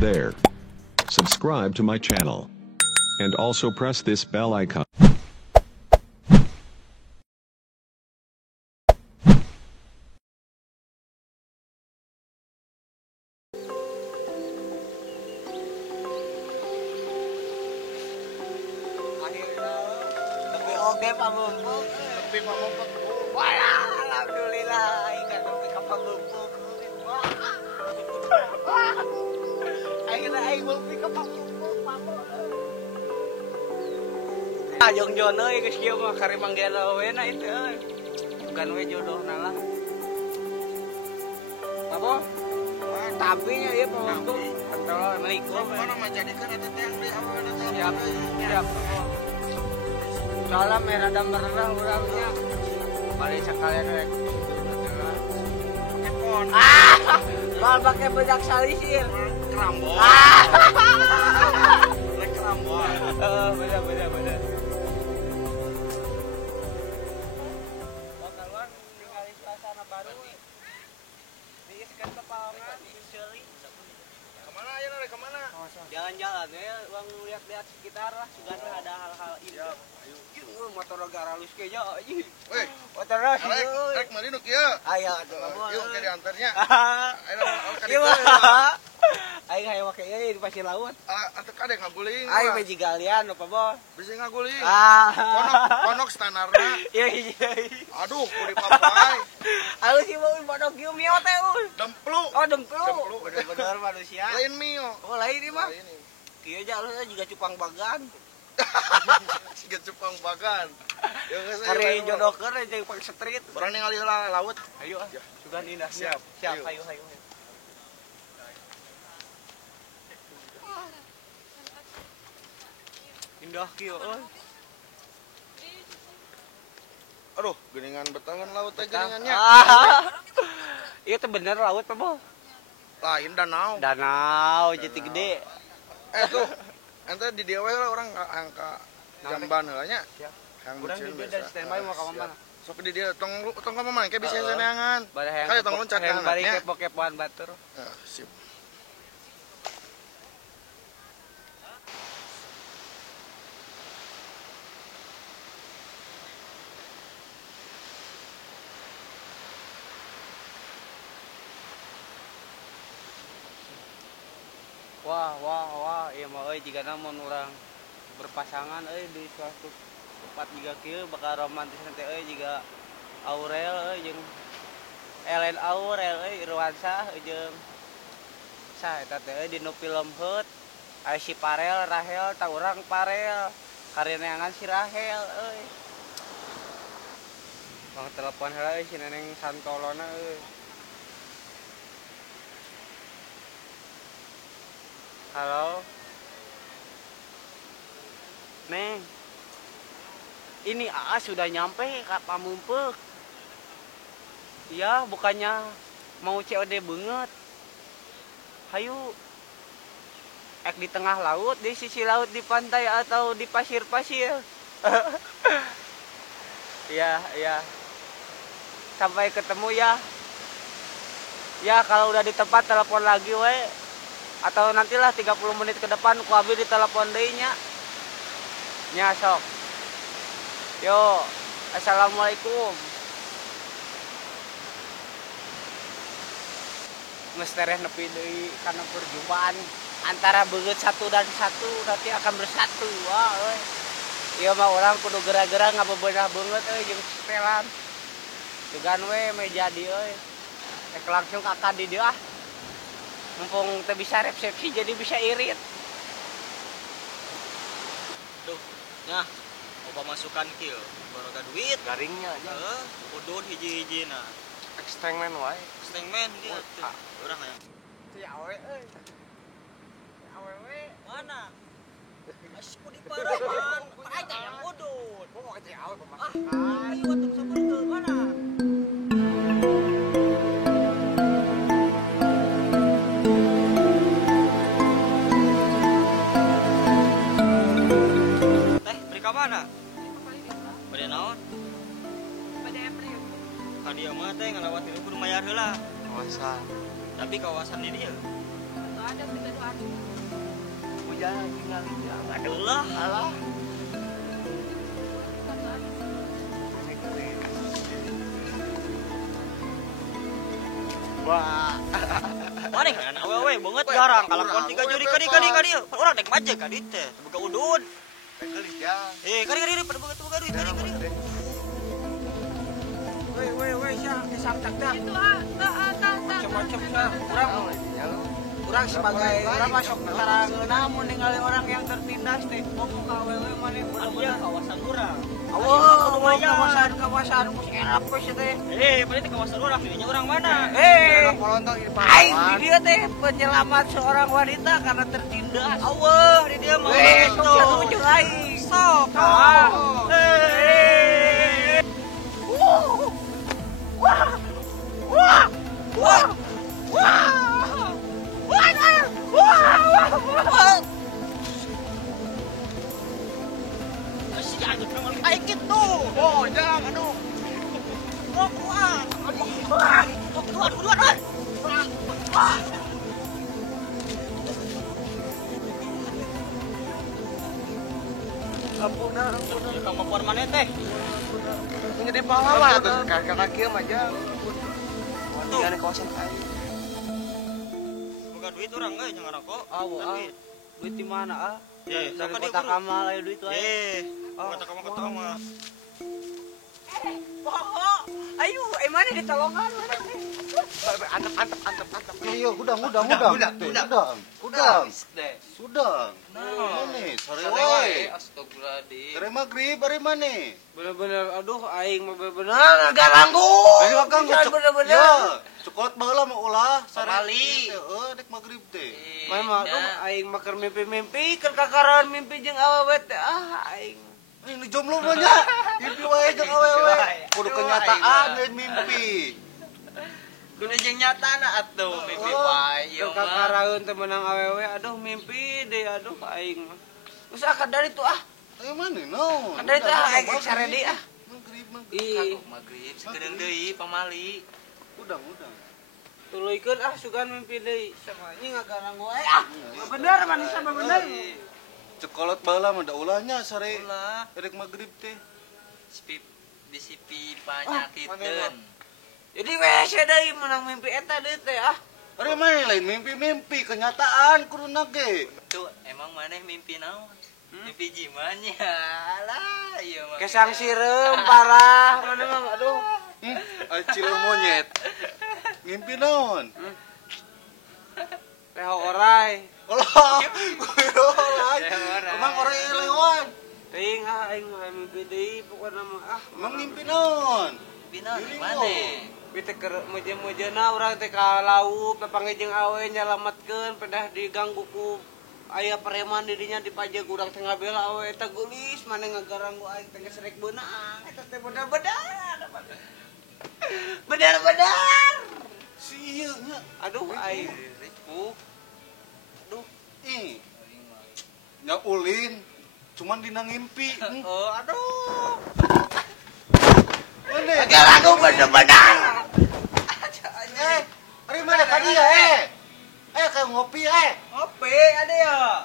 there. Subscribe to my channel. And also press this bell icon. Oke Pak Mumpuk, lebih Pak Mumpuk. Wah, alhamdulillah ikan lebih ke Pak Mumpuk. Akhirnya aing lebih ke Pak Mumpuk, Pak Mumpuk. Ajong jono geus kieu mah kari manggena we na itu. Bukan we jodohna lah. Apa? Tapi nya ieu Pak Mumpuk. Assalamualaikum. Mana mah jadikeun eta teh di awalna teh. Siap. Siap. Soalnya merah merah orangnya paling sekalian rek telepon mal pakai bedak salisir kerambon rek kerambon beda keluar ningali suasana baru diiskeun ke Palongan Seli kemana aja rek kemana jalan-jalan ya uang lihat-lihat sekitar lah sugan ada hal-hal indah motor gara halus ke nya anjing. Weh, motor halus. Rek mari nu kieu. Aya atuh. Yuk ke diantarnya. Ayo ka dieu. Aing hayang make ieu di pasir laut. Atuh kade ngaguling. Aing mah jigalian apa bos? Bisa ngaguling. Konok standarna. Iya. Aduh, kudu papai. Halus ieu mah bodog kieu mio teh. Demplu. Oh, demplu. Bener-bener manusia. Lain mio. Oh, lain ieu mah. Kieu aja halus juga cupang bagan. Siga cupang bagan. Kari jodohkeun jeung pang street. Urang ningali laut. Ayo sugan indah. Siap. Ayo. Indah kieu euy. Aduh, geuningan betahan laut teh geuningannya. Ieu teh bener laut apa, Bos? Lain danau. Danau Jati Gede. Tuh ente di dia we orang angka jamban heula nya. Yang urang di dia dari standby mau ka mana? Sok di dia tong ka mana ke bisa saneangan. Kali tong loncat kan. Bari kepo-kepoan batur. Sip. Wah, iya mah euy jika namun orang berpasangan euy di suatu tempat juga kieu bakal romantis nanti euy jika Aurel euy jeung Ellen Aurel euy Irwansyah jeung sah eta teh euy di nu film Heut aya si Parel Rahel tah urang Parel kareneangan si Rahel euy. Bang telepon heula euy si Neneng Santolona euy. Halo Neng, ini AA sudah nyampe Kak Pamumpuk. Iya, bukannya mau COD banget. Hayu ek di tengah laut, di sisi laut, di pantai atau di pasir-pasir. Iya. Sampai ketemu ya. Ya, kalau udah di tempat telepon lagi we. Atau nantilah 30 menit ke depan ku abi ditelepon deui nya. Nya sok. Yo, assalamualaikum. Geus tereh nepi deui kana perjumpaan antara beungeut satu dan satu nanti akan bersatu. Wah, euy. Ieu mah urang kudu gera-gera ngabebeunah beungeut euy jeung setelan. Tugan we meja di euy. Ek langsung ka akad di dieu ah. Mumpung teu bisa resepsi jadi bisa irit. Duh, nya coba masukkan kieu. Baroga duit Garingnya nya. Udun hiji-hijina. Ekstengmen wae. Stengmen kieu teh. Urang aya. Si awe euy. Awe we Mana? Asku di parahan. Ai teh yang udun. mau ke awe pemakan. Ayo atuh sabeurkeun mana? Mana? Pada naon? Pada April. Kadia mah teh ngalawatin ukur mayar heula. Kawasan. Tapi kawasan di dieu. Ada kita Hujan tinggal dia. Aduh lah, alah. Wah. Mana kan awewe banget jarang kalau kon tiga juri kadi orang dek maje kadi teh buka udun. Gelis ya. Kadi pada buka tuh kadi. Woi, sak tak tak. Itu Macam-macam sah. Kurang sebagai orang masuk antara namun ningali orang yang tertindas teh ngomong ka awewe maneh bener-bener kawasan urang. Kawasan mus enak we teh. Berarti kawasan urang ini orang mana? Aing di dia teh penyelamat seorang wanita karena tertindas. Allah, di dia mau Sok setuju aing. Sok. Aing gitu. Oh, jangan aduh. Duluan. Ampun. Kemampuan mana teh? Menjadi pahlawan tuh kaki aja. Dia di kawasan aing. Buka duit orang euy jangan rokok. Duit di mana Dari sok dia kota guru. Kamal aja duit wae. Kota kamu mah. Ayo, mana ditolongan? Antep. Iya, udang. Sudah. Ini sore wae. Astagfirullahaladzim. Dari maghrib hari mana? Bener-bener, aduh, aing mah bener-bener agak ganggu. Ayo kang Bener-bener. Ya, coklat baheula mah ulah Samali. Heeh, dek maghrib teh. Main mah, aduh, aing mah keur mimpi-mimpi, keur kakaroan mimpi jeung awewe teh. Aing. Ini jomblo mah nya. Mimpi wae jeung awewe. Kudu kenyataan lain mimpi. Kudu jeung nyatana atuh mimpi wae Keur kakaraeun teh menang awewe, aduh mimpi deh, aduh aing mah. Geus dari itu Ayo mana no? Kada itu aing saredi Maghrib. Ih, maghrib sekedeng deui pamali. Udang. tuluykeun sugan mimpi deui. Samanya ngagarang wae bener manusia bener. Coklat baheula mah da ulahnya sare. Ulah Dek maghrib teh. disipi panyakiteun. Jadi WC deui menang mimpi eta deui teh Ari mah lain mimpi-mimpi kenyataan kudu nage. Tuh emang maneh mimpi naon? Mimpi jimannya. Alah, ieu mah. Kesang sireum parah mana mah aduh. Acil monyet. Ngimpi naon? Leho orai. Olah. Emang orang elewan. Teuing aing mah mimpi deui pokona mah Emang ngimpi naon? Bina maneh. Bite keur meuje-meujeuna urang teh ka lauk papanggih jeung awe nyalametkeun pedah diganggu ku aya preman di dinya dipajeg urang teh ngabela awe eta geulis maneh ngagarang ku aing teh geus rek beunang eta teh bener-bener. Bener-bener. Si ieu nya. Aduh aing. Aduh, nya ulin cuman dina ngimpi. Oh aduh. Mana? Ngagarang ku bener-bener. Ari mana tadi ya? Kayak ngopi Ngopi ada ya.